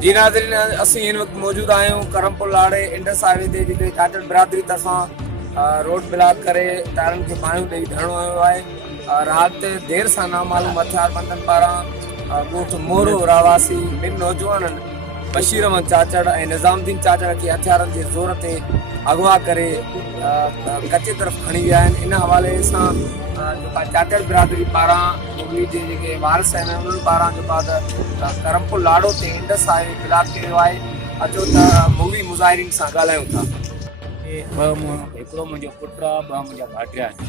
जी नाज़रीन, असीं हिन वक़्तु मौजूद आहियूं करमपुर लाड़े इंडस हाईवे ते, जिते चाचड़ बिरादरी तरफ़ां रोड ब्लॉक करे टायरनि खे पाणियूं ॾेई धरणो आयो आहे। राति देर सां नामालूम हथियारबंदनि पारां ॻोठ मोरो रहवासी ॿिनि नौजवाननि बशीर अहमद चाचड़ ऐं निज़ामुद्दीन चाचड़ खे हथियारनि जे ज़ोर ते अगवा करे कचे तरफ़ खणी विया आहिनि। इन हवाले सां जेका चाचड़ बिरादरी पारां मुगली जे जेके वारिस आहिनि उन्हनि पारां जेको आहे करमपुर लाड़ो ते इंडस हाईवे ब्लॉक कयो आहे। अचो त मुगली मुज़ाहिरीन सां ॻाल्हायूं था। हिकिड़ो मुंहिंजो पुटु आहे, ॿ मुंहिंजा भाइटिया आहिनि।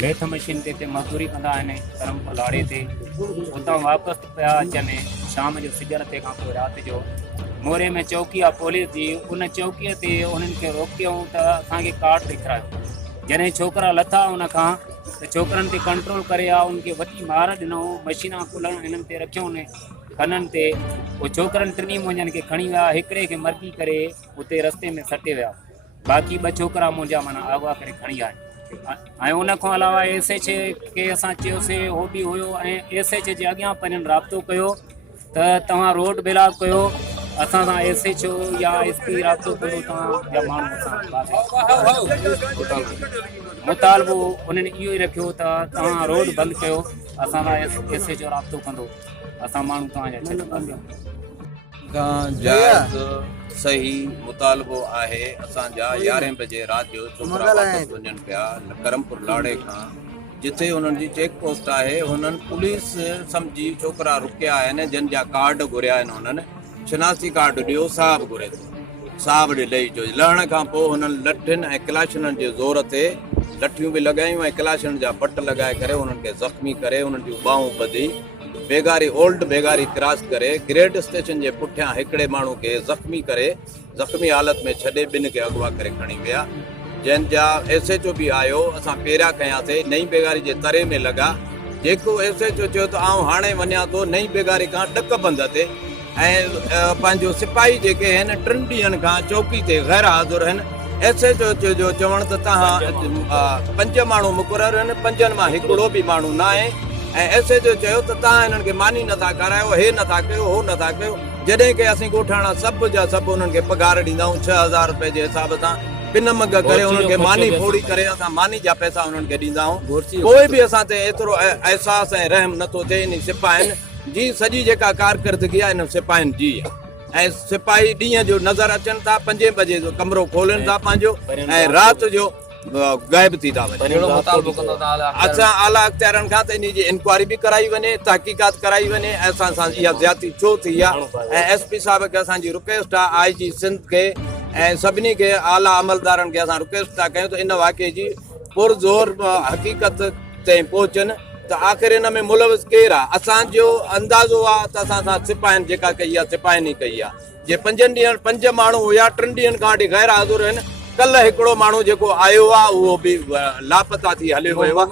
लेथ मशीन ते मज़दूरी कंदा आहिनि करमपुर लाड़े ते। उतां वापसि पिया अचनि शाम जो सिजर ते खां पोइ राति जो मोरे में चौकी आहे पुलिस जी। उन चौकीअ ते उन्हनि खे रोकियऊं त असांखे कार्ड ॾेखारियो। जॾहिं छोकिरा लथा उन खां त छोकिरनि ते कंट्रोल करे उनखे वॾी मार ॾिनऊं। मशीना खुलण हिननि ते रखियऊं कननि ते। पोइ छोकिरनि टिनी मुंहिंजनि खे खणी विया, हिकिड़े खे मरकी करे उते रस्ते में सटे विया। बाक़ी ॿ छोकिरा मुंहिंजा माना अगवा करे खणी आया। ऐं उन खां अलावा SH खे असां चयोसीं, उहो बि हुयो, ऐं SH जे अॻियां पंहिंजनि राब्तो कयो त तव्हां रोड ब्लॉक कयो, असां सां SHO या SP राब्तो कयो, तव्हां माण्हू मुतालबो उन्हनि इहो ई रखियो त तव्हां रोड बंदि कयो, असां सां SHO राब्तो कंदो, असां माण्हू तव्हांजा छॾंदासीं। जायज़ सही मुतालबो आहे असांजा। 11 बजे राति जो छोकिरा वापसि वञनि पिया करमपुर लाड़े खां, जिथे उन्हनि जी चेक पोस्ट आहे। हुननि पुलिस सम्झी छोकिरा रुकिया आहिनि, जिन जा कार्ड घुरिया आहिनि। हुननि शनासी कार्ड ॾियो, साहब घुरे थो, साहब ॾे ॾेई जो। लहण खां पोइ हुननि लठियुनि ऐं क्लाशननि जे ज़ोर ते लठियूं बि लॻायूं ऐं क्लाशनि जा बट लॻाए करे हुननि खे ज़ख़्मी करे हुननि जूं ॿाहूं ॿधी बेगारी ओल्ड बेगारी क्रॉस करे ग्रेड स्टेशन जे पुठियां हिकिड़े माण्हू खे ज़ख़्मी हालत में छॾे ॿिनि खे अगवा करे खणी विया। जंहिंजा SHO बि आयो, असां पहिरियां कयासीं। नई बेगारी जे तरे में लॻा। जेको SHO चयो त आउं हाणे वञा थो नई बेगारी खां ॾक बंदि ते, ऐं पंहिंजो सिपाही जेके आहिनि 3 ॾींहंनि खां चौकी ते ग़ैर हाज़ुर आहिनि। SHO जो चवणु त तव्हां 5 माण्हू मुक़ररु आहिनि, 5 मां हिकिड़ो बि माण्हू न आहे। ऐं SHO चयो त तव्हां हिननि खे मानी नथा करायो, हे नथा कयो, हो नथा कयो। जॾहिं की असीं ॻोठाणा सभु जा सभु उन्हनि खे पघार ॾींदाऊं 6000 रुपए जे हिसाब सां। पिन मग करे उन्हनि खे मानी फोड़ी करे असां मानी जा पैसा उन्हनि खे ॾींदाऊं। कोई बि असां ते एतिरो अहसासु ऐं रहम नथो थिए इन सिपाहियुनि जी। सॼी जेका कारकर्दगी आहे इन सिपाहियुनि जी आहे। ऐं सिपाही ॾींहं जो नज़र अचनि था, 5 बजे जो कमरो खोलनि था पंहिंजो, ऐं राति जो गायब थी था वञनि। असां आला अख़्तियारनि खां त इन जी इंक्वायरी बि कराई वञे, तहक़ीक़ात कराई वञे, असां सां इहा ज़्यादती छो थी आहे। ऐं SP साहिब खे असांजी रिक्वेस्ट आहे, IG सिंध खे ऐं सभिनी खे आला अमलदारनि खे असां रिक्वेस्ट था कयूं त इन वाक़े जी पुरज़ोर हक़ीक़त ताईं पहुचनि त आख़िर इन में मुलविस केरु आहे। असांजो अंदाज़ो आहे त असां सां सिपाहियुनि जेका कई आहे सिपाहियुनि ई कई आहे। जे 5 माण्हू हुया, 3 ॾींहंनि खां वठी ग़ैर हाज़ुर आहिनि। कल्ह हिकिड़ो माण्हू जेको आयो आहे उहो बि लापता थी हलियो वियो आहे।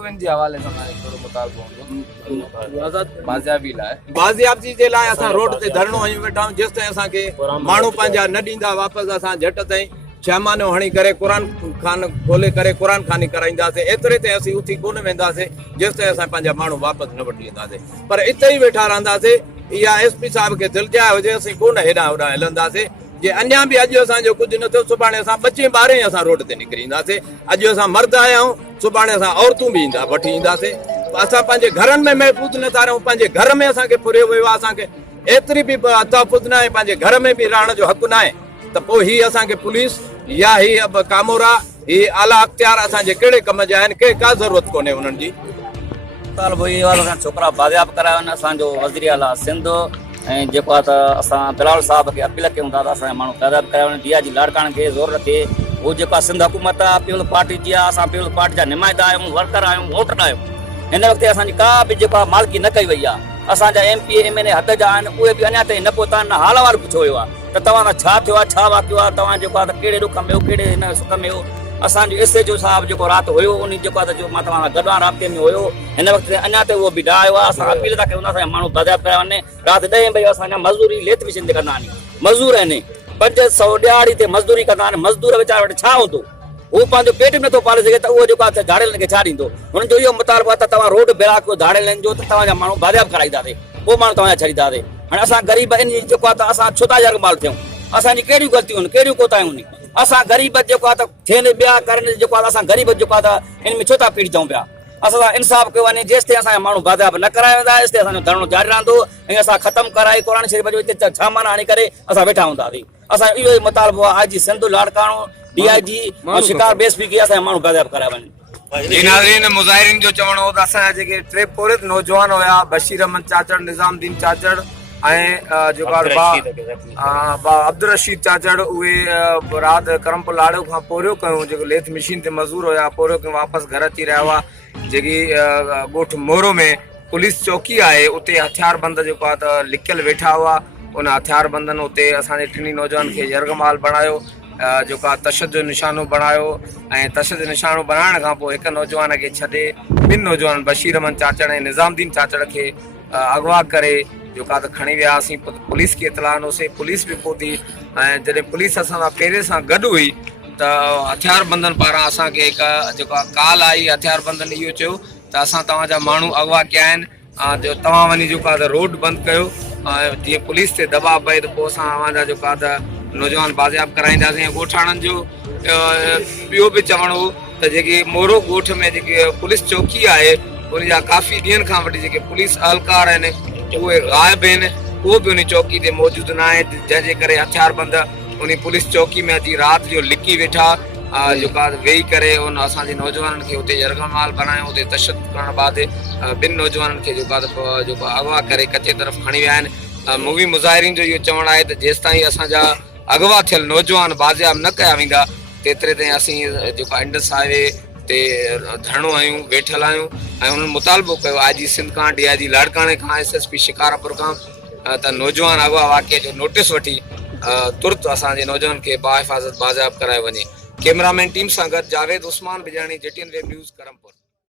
बाज़ियाबी जे लाइ असां रोड ते धरणो हयूं वेठा आहियूं। जेसि ताईं असांखे माण्हू पंहिंजा न ॾींदा वापसि, असां झटि ताईं शहमानो हणी करे क़ुरान खान खोले करे क़ुरान खानी कराईंदासीं। एतिरे ते असीं उथी कोन वेंदासीं जेसि ताईं असां पंहिंजा माण्हू वापसि न वठी ईंदासीं। पर इते ई वेठा रहंदासीं। इहा SP साहिब खे दिलजाए हुजे, असीं कोन हेॾां होॾां हलंदासीं। जे अञा बि अॼु असांजो कुझु न थियो, सुभाणे असां 12 असां रोड ते निकिरी ईंदासीं। अॼु असां मर्द आया आहियूं, सुभाणे असां औरतूं बि वठी ईंदासीं। असां पंहिंजे घरनि में महफ़ूज़ नथा रहूं। पंहिंजे घर में असांखे फुरियो वियो आहे। असांखे एतिरी बि तहफ़ुज़ न आहे, पंहिंजे घर में बि रहण जो हक़ु न आहे। त पोइ हीअ असांखे पुलिस या हीअ कामोरा हीअ आला अख़्तियार असांजे कहिड़े कम जा आहिनि, के का ज़रूरत कोन्हे उन्हनि जी। छोकिरा बाज़ियाब कराया आहिनि। असांजो वज़ीर आला सिंध ऐं जेको आहे त असां बिलावल साहिब खे अपील कयूं था त असांजा माण्हू बाज़ियाब कराया वञनि। दिया जी लाड़काणनि खे ज़ोर रखे। उहो जेको आहे सिंध हुकूमत आहे, पीपल्स पार्टी जी आहे। असां पीपल्स पार्टी जा नुमाइंदा आहियूं, वर्कर आहियूं, वोटर आहियूं। हिन वक़्तु असांजी का बि जेको आहे मालिकी न कई वई आहे। असांजा MP MLA हद जा आहिनि, उहे बि अञा ताईं न पहुता आहिनि। हाल अहिवाल पुछियो वियो आहे त तव्हां सां छा थियो आहे, छा वाक़ियो आहे, तव्हां जेको आहे त कहिड़े ॾुख में हो, कहिड़े हिन सुख में हो। असांजो SHO साहिबु जेको राति हुयो, उन जेको आहे त मां तव्हां सां गॾु राब्ते में हुयो। हिन वक़्तु अञा ताईं उहो बि न आयो आहे। असां अपील था कयूं असांजा माण्हू बाज़ियाब कराया वञे। राति 10 बजे असांजा मज़दूरी लेथ मशीन ते कंदा आहिनि। मज़दूर आहिनि, 500 ॾियारी ते मज़दूरी कंदा आहिनि। मज़दूर वीचारा वटि छा हूंदो, वो पांजो पेट में नथो पाले सघे त उहो जेको आहे झाड़ेलनि खे छा ॾींदो। हुननि जो इहो मुतालबो आहे त तव्हां रोड ब्लॉक कयो झाड़ेलनि जो, त तव्हांजा माण्हू बाज़ियाब कराईंदासीं, पोइ माण्हू तव्हांजा छॾींदासीं। हाणे असां ग़रीब इन जी जेको आहे त असां छो था यरगमाल थियूं, असांजी कहिड़ियूं ग़लतियूं आहिनि, कहिड़ियूं कोताहियूं आहिनि, असां ग़रीब जेको आहे त थियनि ॿिया करनि जेको आहे असां ग़रीब जेको आहे त इन में छो था पीड़ितऊं पिया। असां सां इंसाफ़ कयो वञे, जेसि ताईं असांजा माण्हू बाज़ाब न कराए वेंदा तेसि ताईं असांजो धरणो जारी रहंदो ऐं असां ख़तमु कराए क़ुर शरीफ़ जो हिते छामान आणे करे असां वेठा हूंदासीं। असां इहो ई मुतालबो आहे आज सिंध लाड़काणो DIG ऐं शिकार BSP खे असांजा माण्हू बाज़ाब कराए वञनि। जी नाज़रीन, मुज़ाहिरीन जो चवणो हो त असांजा जेके टे पुरित नौजवान हुया, बशीर अहमद चाचड़, निज़ामुद्दीन चाचड़ ऐं जेको आहे अब्दुल रशीद चाचड़, उहे राति करमपुर लाड़ो खां पोरियो कयूं, जेको लेथ मशीन ते मज़दूर हुया, पोरियो कयूं, वापसि घर अची रहिया हुआ। जेकी ॻोठ मोरो में पुलिस चौकी आहे, उते हथियारबंद जेको आहे त लिकियल वेठा हुआ। उन हथियारबंदनि उते असांजे टिनी नौजवान खे यरगमाल बणायो, जेको आहे तशद जो निशानो बणायो ऐं तशद जो निशानो बणाइण खां पोइ हिकु नौजवान खे छॾे ॿिनि नौजवान बशीर अहमद चाचड़ ऐं निज़ामुद्दीन चाचड़ खे अगवा करे जेको आहे त खणी वियासीं। पुलिस खे इतला ॾिनोसीं, पुलिस बि पहुती ऐं जॾहिं पुलिस असां सां पहिरें सां गॾु हुई त हथियारबंदनि पारां असांखे हिकु जेको आहे काल आई। हथियारबंदनि इहो चयो त असां तव्हांजा माण्हू अगवा कया आहिनि, तव्हां वञी जेको आहे त रोड बंदि कयो, जीअं पुलिस ते दबाव पए त पोइ असां तव्हांजा जेको आहे त नौजवान बाज़ियाब कराईंदासीं। ऐं ॻोठाणनि जो ॿियो बि चवणो हो त जेकी मोरो ॻोठ में जेकी पुलिस चौकी आहे, उन जा काफ़ी ॾींहंनि खां वठी जेके पुलिस अहलकार आहिनि उहे ग़ाइब आहिनि, उहो बि उन चौकी ते मौजूदु न आहे, जंहिंजे करे हथियारबंद उन पुलिस चौकी में अची राति जो लिकी वेठा, जेको आहे वेही करे उन असांजे नौजवाननि खे उते यरगमाल बणायो। उते तशद करण बाद ॿिनि नौजवाननि खे जेको आहे जेको अगवा करे कचे तरफ़ खणी विया आहिनि। मूवी मुज़ाहिरीन जो इहो चवणु आहे त जेसि ताईं असांजा अगवा थियल नौजवान बाज़ियाब न कया वेंदा तेतिरे ताईं असीं जेको आहे इंडस हाईवे ते धरणो आहियूं, वेठल आहियूं। ऐं उन्हनि मुतालबो कयो IG सिंध खां, DIG लाड़काणे खां, SSP शिकारपुर खां त नौजवान अगवा वाक़े जो नोटिस वठी तुरत असांजे नौजवान खे बाहिफ़ाज़त बाज़ियाब कराए वञे। कैमरामैन टीम सां गॾु Javed Usman Bijani, JTN web news, Karampur.